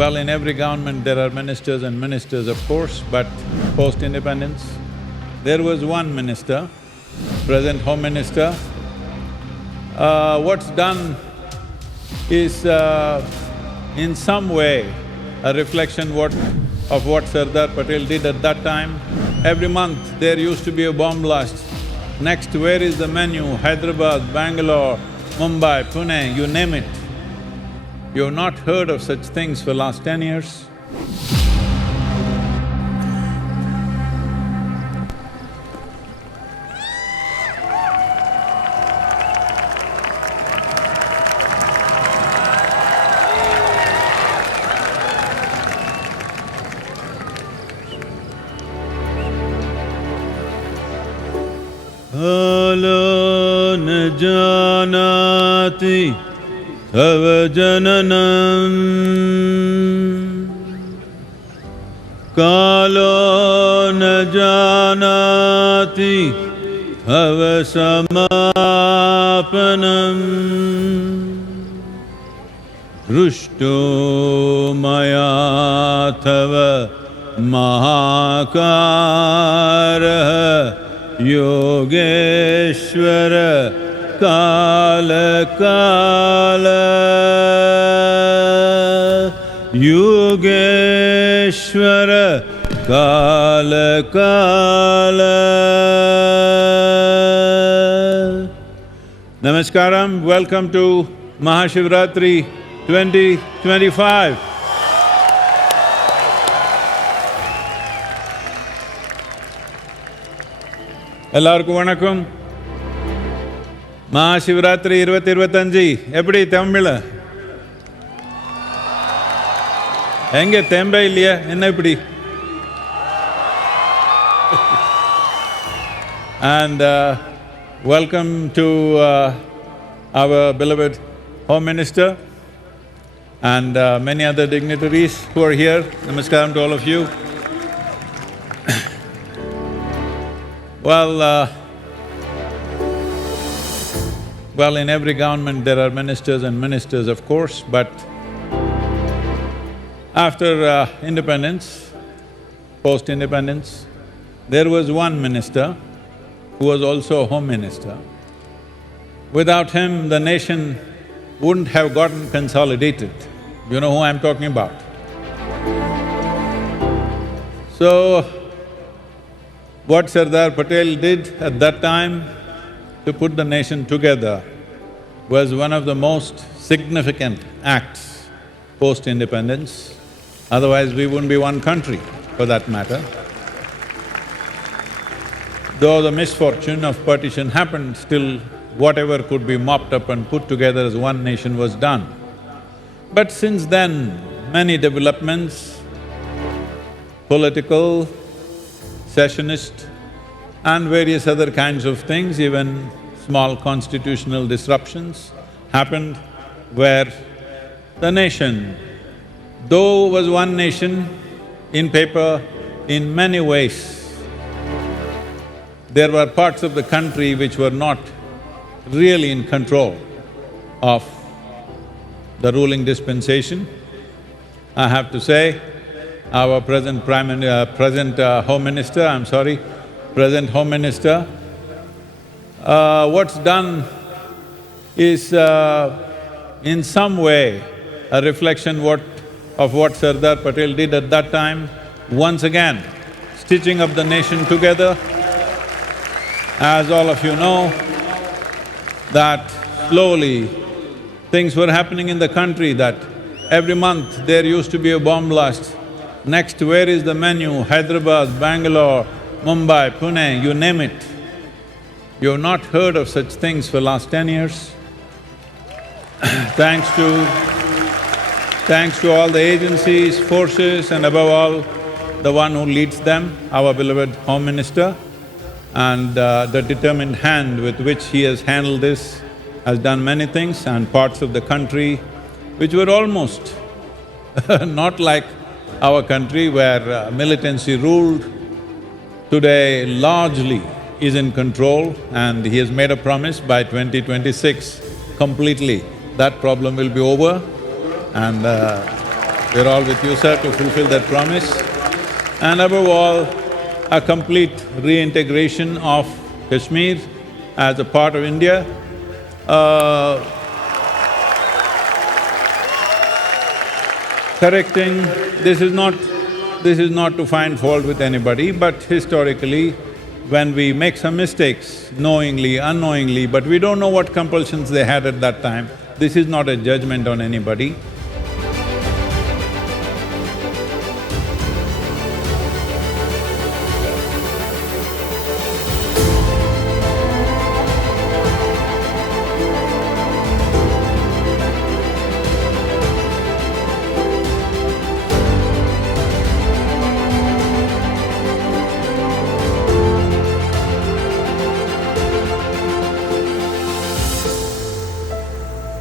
Well, in every government there are ministers and ministers, of course, but post-independence, there was one minister, present Home Minister. What's done is in some way a reflection of what Sardar Patel did at that time. Every month there used to be a bomb blast. Next, where is the menu? Hyderabad, Bangalore, Mumbai, Pune, you name it. You have not heard of such things for last 10 years. Alo na janati tava jananam Kalo na janati tava samapanam Drushto maya tava mahakaraha Yogeshwara Kala Kala Yogeshwara Kala Kala. Namaskaram, welcome to MahaShivRatri 2025. எல்லாருக்கும் வணக்கம். மகாசிவராத்திரி 2025 எப்படி தமிழ்ல? எங்க tempeh இல்லையா? என்ன இப்படி? And welcome to our beloved Home Minister and many other dignitaries who are here. Namaskaram to all of you. Well, in every government there are ministers and ministers, of course, but after independence, post-independence, there was one minister who was also Home Minister. Without him, the nation wouldn't have gotten consolidated. You know who I'm talking about. So, what Sardar Patel did at that time to put the nation together was one of the most significant acts post-independence. Otherwise, we wouldn't be one country, for that matter. Though the misfortune of partition happened, still whatever could be mopped up and put together as one nation was done. But since then, many developments, political, secessionist and various other kinds of things, even small constitutional disruptions happened where the nation, though was one nation in paper, in many ways, there were parts of the country which were not really in control of the ruling dispensation. I have to say, our present Home Minister, what's done is in some way a reflection of what Sardar Patel did at that time, once again stitching up the nation together. As all of you know, that slowly things were happening in the country that every month there used to be a bomb blast. Next, where is the menu? Hyderabad, Bangalore, Mumbai, Pune, you name it. You have not heard of such things for last 10 years. Thanks to all the agencies, forces and above all, the one who leads them, our beloved Home Minister, and the determined hand with which he has handled this, has done many things, and parts of the country which were almost not like our country where militancy ruled, today largely is in control, and he has made a promise by 2026 completely that problem will be over. And We're all with you, sir, to fulfill that promise. And above all, a complete reintegration of Kashmir as a part of India. Correcting, this is not to find fault with anybody, but historically, when we make some mistakes, knowingly, unknowingly, but we don't know what compulsions they had at that time, this is not a judgment on anybody.